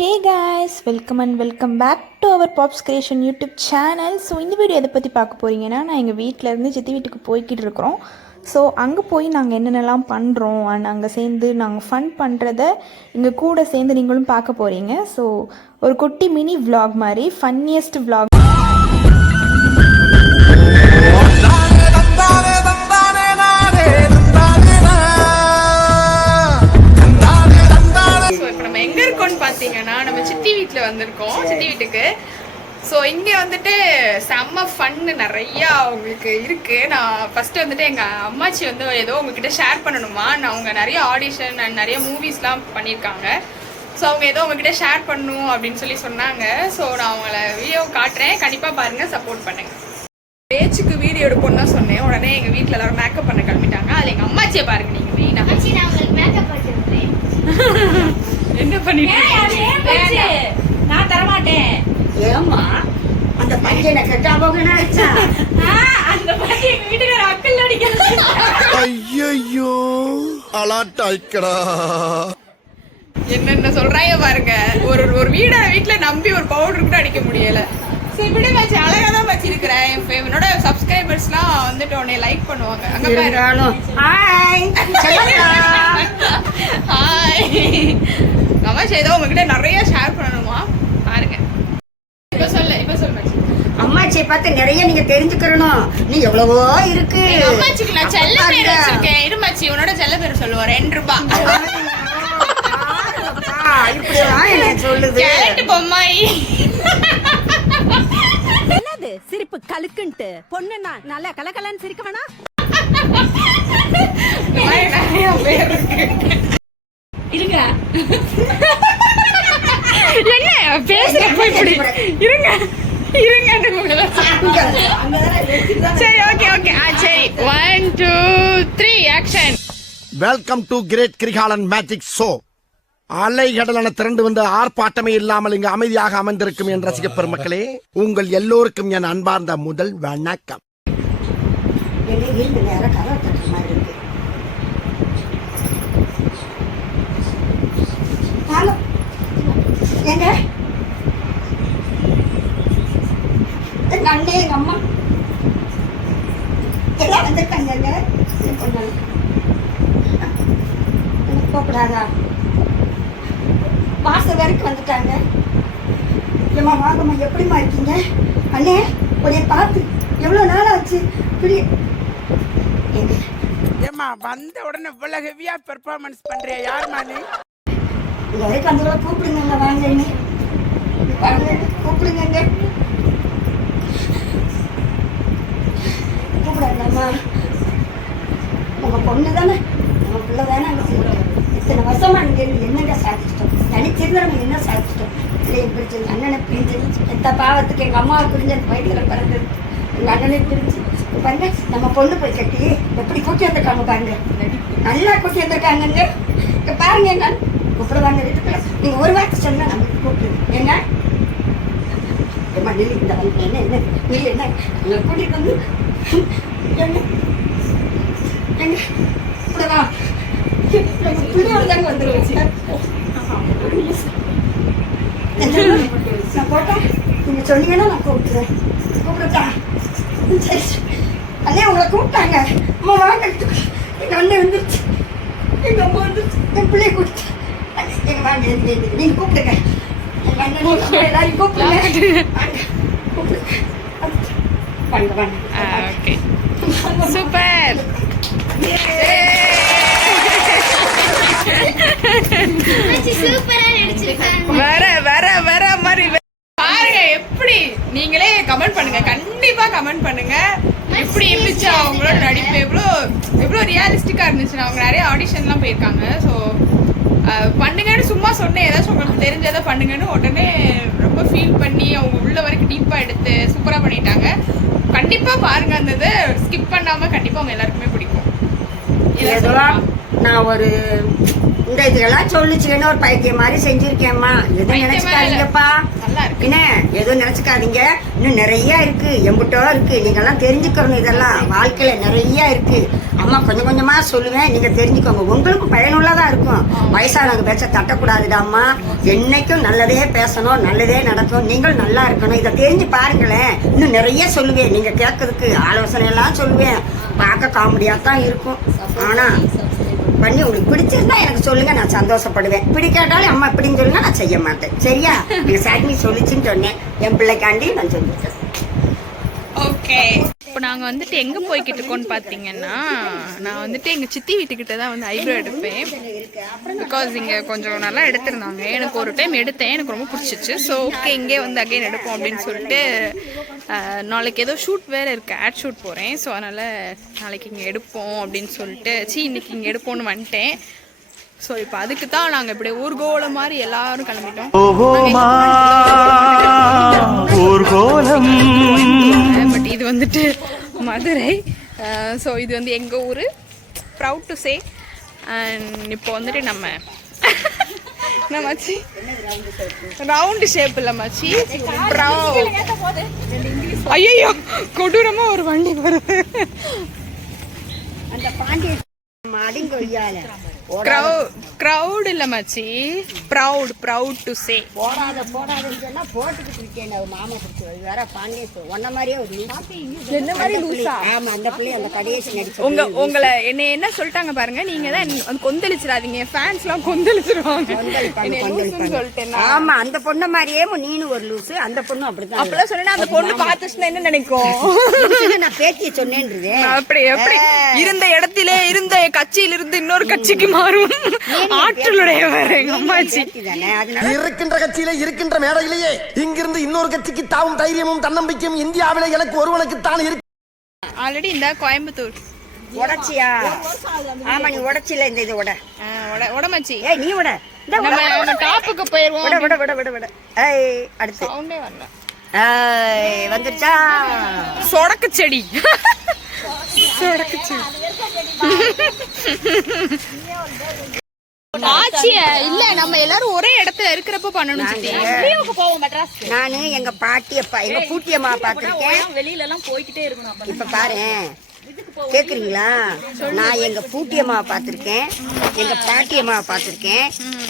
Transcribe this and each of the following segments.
Hey guys, welcome and welcome back to our pops creation YouTube channel. So இந்த video எதை பற்றி பார்க்க போகிறீங்கன்னா, நான் எங்கள் வீட்டிலேருந்து சித்தி வீட்டுக்கு போய்கிட்டு இருக்கிறோம். ஸோ அங்கே போய் நாங்கள் என்னென்னலாம் பண்ணுறோம் அண்ட் அங்கே சேர்ந்து நாங்கள் ஃபன் பண்ணுறத எங்கள் கூட சேர்ந்து நீங்களும் பார்க்க போகிறீங்க. ஸோ ஒரு குட்டி மினி vlog மாதிரி ஃபன்னியஸ்ட் vlog. பார்த்தீங்கன்னா நம்ம சித்தி வீட்டில் வந்திருக்கோம், சித்தி வீட்டுக்கு. ஸோ இங்கே வந்துட்டு செம்ம ஃபன்னு நிறையா உங்களுக்கு இருக்குது. நான் ஃபஸ்ட்டு வந்துட்டு எங்கள் அம்மாச்சி வந்து ஏதோ உங்ககிட்ட ஷேர் பண்ணணுமா, நான் அவங்க நிறைய ஆடிஷன் அண்ட் நிறைய மூவிஸ்லாம் பண்ணியிருக்காங்க. ஸோ அவங்க ஏதோ உங்ககிட்ட ஷேர் பண்ணணும் அப்படின்னு சொல்லி சொன்னாங்க. ஸோ நான் அவங்கள வீடியோ காட்டுறேன், கண்டிப்பாக பாருங்கள், சப்போர்ட் பண்ணுங்கள். பேச்சுக்கு வீடியோ எடுப்போம்னு தான் சொன்னேன். உடனே எங்கள் வீட்டில் எல்லாரும் மேக்கப் பண்ண கிளம்பிட்டாங்க. அதில் எங்கள் அம்மாச்சியை பாருங்கள். நீங்கள் மெயினாக என்ன பண்ணிட்டு நான் தரமாட்டேன். ஏம்மா அந்த பையனை கெட்டா போகணும் அந்த பையன் எங்க வீட்டுக்கார அக்கல் அடிக்கிறது. ஐயோ அலாட்டாய்க்கடா. என்னென்ன சொல்றாங்க பாருங்க. ஒரு வீட்டுல நம்பி ஒரு பவுடர் கூட அடிக்க முடியல. ஸோ இப்படி வச்சு அழகா தான் வச்சிருக்கிறேன். என்னோட சப்ஸ்கிரைபர்ஸ்லாம் வந்துட்டு உடனே லைக் பண்ணுவாங்க. அங்க பாருங்க. Hi hi. அம்மா ஏதோ உங்ககிட்ட நிறைய ஷேர் பண்ணணுமா பாருங்க. இப்ப சொல்லு அம்மாச்சியை பார்த்து நிறைய நீங்க தெரிஞ்சுக்கணும். நீ எவ்வளவோ இருக்கு. அம்மாச்சிக்கு நான் செல்ல பேர் வச்சிருக்கேன். இருமாச்சி உன்னோட செல்ல பேர் சொல்லுவோம். 2 ரூபாய். சொல்லுது பொம்மாயி. என்னது சிரிப்பு கலுக்குன்ட்டு? பொண்ணுன்னா நல்லா கலகலன்னு சிரிக்க வேணா? நிறைய பேர் இருக்கு. இருங்க என்ன பேசுறப்ப இப்படி இருங்க. சரி, ஓகே. சரி, 1 2 3 action. Welcome to great Kirikalan magic show. அலைகடலான திரண்டு வந்த ஆர்ப்பாட்டமே இல்லாமல் இங்கு அமைதியாக அமர்ந்திருக்கும் என் ரசிக பெருமக்களே, உங்கள் எல்லோருக்கும் என் அன்பார்ந்த முதல் வணக்கம். எங்க அண்ணே எங்க அம்மா எல்லாம் வந்திருக்காங்க. போகக்கூடாதா? வாசல் வரைக்கும் வந்துட்டாங்க. ஏம்மா வாங்கம்மா, எப்படிமா இருக்கீங்க? அண்ணே உடைய பார்த்து எவ்வளோ நாள் ஆச்சு. ஏமா வந்த உடனே இவ்வளவு ஹெவியா பெர்ஃபார்மன்ஸ் பண்றியா? யாருமா நீ? இங்க வரைக்கும் அந்த கூப்பிடுங்க. வாங்க கூப்பிடுங்க. கூப்பிடாங்கம்மா. உங்க பொண்ணு தானே, உங்க பிள்ளை தானே. இத்தனை வருஷமா நீங்க என்னங்க சாதிச்சிட்டோம்? தனிச்சிருந்தா நம்ம என்ன சாதிச்சிட்டோம்? இல்லையே பிரிச்சு எங்க அண்ணனை பிரிஞ்சு, எந்த பாவத்துக்கு எங்க அம்மாவை பிரிஞ்சு அந்த வயிற்றுல பிறந்தது எங்க அண்ணனை பிரிஞ்சு பாருங்க. நம்ம பொண்ணு போய் கட்டி எப்படி கூட்டி வந்திருக்காங்க பாருங்க. நல்லா கூட்டி வந்திருக்காங்க. பாருங்க என்ன கூப்பிடுவாங்க. நீங்க ஒரு வார்த்தை சொன்னா நமக்கு கூப்பிடுது. ஏங்க நில்லு, இந்த வந்து என்ன நீ என்ன கூட்டிட்டு வந்து எங்க இப்படிவா பிள்ளையோட தாங்க வந்துருச்சு. நான் போட்டா நீங்க சொன்னீங்கன்னா நான் கூப்பிடுறா. சரி அண்ணே உங்களை கூப்பிட்டாங்க. அம்மா வாங்க. எங்க அண்ணன் வந்துருச்சு, எங்க அம்மா வந்துருச்சு, என் பிள்ளைய கூப்பிட்டு எங்க வாங்க. நீங்க கூப்பிடுங்க. எங்க அண்ணன் எல்லாரும் கூப்பிடுங்க. வாங்க வாங்க. Okay, super. வர மாதிரி பாருங்க. எப்படி நீங்களே கமெண்ட் பண்ணுங்க, கண்டிப்பா கமெண்ட் பண்ணுங்க. எப்படி இருந்துச்சு அவங்களோட நடிப்பு? எவ்வளோ ரியலிஸ்டிக்கா இருந்துச்சு. அவங்க நிறைய ஆடிஷன்லாம் போயிருக்காங்க. ஸோ பண்ணுங்கன்னு சும்மா சொன்னேன். ஏதாச்சும் உங்களுக்கு தெரிஞ்சதை பண்ணுங்கன்னு உடனே ரொம்ப ஃபீல் பண்ணி அவங்க உள்ள வரைக்கும் டீப்பாக எடுத்து சூப்பராக பண்ணிட்டாங்க. கண்டிப்பாக பாருங்க. அந்த இதை ஸ்கிப் பண்ணாமல் கண்டிப்பாக அவங்க எல்லாருக்குமே பிடிக்கும். நான் ஒரு இந்த இதுக்கெல்லாம் சொல்லிச்சுன்னு ஒரு பைத்தியம் மாதிரி செஞ்சிருக்கேம்மா. எதுவும் நினைச்சுக்காதீங்கப்பா. நல்லா இருக்கு. என்ன எதுவும் நினைச்சுக்காதீங்க. இன்னும் நிறைய இருக்கு, எம்பிட்டோ இருக்கு. நீங்க எல்லாம் தெரிஞ்சுக்கணும். இதெல்லாம் வாழ்க்கையில நிறைய இருக்கு. அம்மா கொஞ்சம் கொஞ்சமா சொல்லுவேன், நீங்க தெரிஞ்சுக்கோங்க. உங்களுக்கும் பயனுள்ளதா இருக்கும். வயசானவங்க பேச்ச தட்டக்கூடாதுடாம்மா. என்னைக்கும் நல்லதே பேசணும், நல்லதே நடக்கும். நீங்களும் நல்லா இருக்கணும். இதை தெரிஞ்சு பாருங்களேன். இன்னும் நிறைய சொல்லுவேன். நீங்க கேட்கறதுக்கு ஆலோசனை எல்லாம் சொல்லுவேன். பார்க்க காமெடியா தான் இருக்கும். ஆனா பண்ணி உங்களுக்கு பிடிச்சிருந்தா எனக்கு சொல்லுங்க, நான் சந்தோஷப்படுவேன். பிடிக்காட்டாலும் அம்மா இப்படின்னு சொல்லுங்க, நான் செய்ய மாட்டேன். சரியா? நீங்க சாட்னி சொல்லிச்சுன்னு சொன்னேன், என் பிள்ளைக்காண்டி நான் சொல்லிட்டேன். ஓகே, இப்போ நாங்கள் வந்துட்டு எங்கே போய்கிட்டு இருக்கோம்னு பார்த்தீங்கன்னா, நான் வந்துட்டு எங்கள் சித்தி வீட்டுக்கிட்ட தான் வந்து ஐப்ரோ எடுப்பேன். பிகாஸ் இங்கே கொஞ்சம் நல்லா எடுத்திருந்தாங்க. எனக்கு ஒரு டைம் எடுத்தேன், எனக்கு ரொம்ப பிடிச்சிச்சு. ஸோ ஓகே, இங்கே வந்து அகைன் எடுப்போம் அப்படின்னு சொல்லிட்டு நாளைக்கு ஏதோ ஷூட் வேறு இருக்குது, ஆட் ஷூட் போகிறேன். ஸோ அதனால் நாளைக்கு இங்கே எடுப்போம் அப்படின்னு சொல்லிட்டு இன்னைக்கு இங்கே எடுப்போம்னு வந்துட்டேன். ஸோ இப்போ அதுக்கு தான் நாங்கள் இப்படி ஊர்கோலம் மாதிரி எல்லாரும் கிளம்பிட்டோம். பட் இது வந்துட்டு மதுரை. ஸோ இது வந்து எங்கள் ஊர், ப்ரவுட் டு சே. அண்ட் இப்போ வந்துட்டு நம்ம மச்சி ரவுண்டு ஷேப் இல்லை மச்சி, ஐயோ கொடூரமாக ஒரு வண்டி வருது. அந்த பாண்டிய crowd இல்ல மச்சி, ப்ரவுட் டு சே. போடாதுன்னு சொன்னா போட்டுக்கிட்டு இருக்கேன். மாமா பிடிச்சி வேற பாண்டிய ஒன்ன மாதிரியே ஒரு என்ன மாதிரி லூசா? ஆமா, அந்த பிள்ளை அந்த கடைசி நடிச்சு உங்களை என்ன சொல்லிட்டாங்க பாருங்க, நீங்க தான் கொந்தளிச்சிடாதீங்க, ஃபேன்ஸ் எல்லாம் கொந்தளிச்சிருவாங்க சொல்லிட்டேன். ஆமா, அந்த பொண்ணு மாதிரியே நீனும் ஒரு லூசு, அந்த பொண்ணும் அப்படிதான். அப்பெல்லாம் சொன்னா அந்த பொண்ணு பார்த்துச்சுன்னா என்ன நினைக்கும்? நான் பேத்திய சொன்னேன்றது. அப்படி எப்படி இருந்த இடத்திலே இருந்த கட்சியில இருந்து இன்னொரு கட்சிக்கு மாறும் ஆற்றலுடையவர் எங்க அம்மாச்சி. இருக்கின்ற கட்சியிலே இருக்கின்ற மேடையிலேயே இங்கிருந்து இன்னொரு கட்சிக்கு தாவும் தைரியமும் தன்னம்பிக்கையும் இந்தியாவிலே எனக்கு ஒருவனுக்கு தான் இருக்கு. ஆல்ரெடி இந்த கோயம்புத்தூர் உடச்சியா? ஆமா, நீ உடச்சில இந்த இது உடமச்சி. ஏய், நீ உட. நம்ம டாப்புக்கு போயிருவோம். விட. ஏய், அடுத்து சவுண்டே வரல. ஏய், வந்துருச்சா? சொடக்கு செடி. சொடக்கு செடி. ஆச்சிய இல்ல, நம்ம எல்லாரும் ஒரே இடத்துல இருக்கிறப்ப பண்ணணும் சித்தி. நானு எங்க பாட்டியப்பா எங்க பூட்டியம்மா பாத்திருக்கேன். வெளியில எல்லாம் போய்கிட்டே இருக்கணும். இப்ப பாரு, கேக்குறீங்களா? நான் எங்க பூட்டியம்மா பாத்திருக்கேன், எங்க பாட்டியம்மா பாத்திருக்கேன்,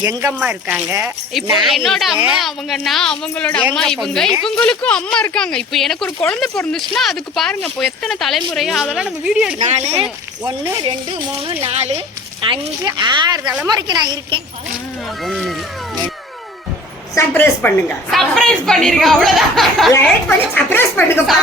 எங்க அம்மா இருக்காங்க. இப்போ என்னோட அம்மா அவங்கன்னா அவங்களோட அம்மா இவங்களுக்கும் அம்மா இருக்காங்க. இப்போ எனக்கு ஒரு குழந்தை பிறந்துச்சுன்னா அதுக்கு பாருங்க இப்போ எத்தனை தலைமுறையா, அதெல்லாம் நம்ம வீடியோ எடுத்து. நானு 1 2 3 4 5 6 தலைமுறைக்கு நான் இருக்கேன். சர்ப்ரைஸ் பண்ணுங்க. சர்ப்ரைஸ் பண்ணிருங்க, அவ்வளவுதான். லைட் பண்ணி சர்ப்ரைஸ் பண்ணுங்கப்பா.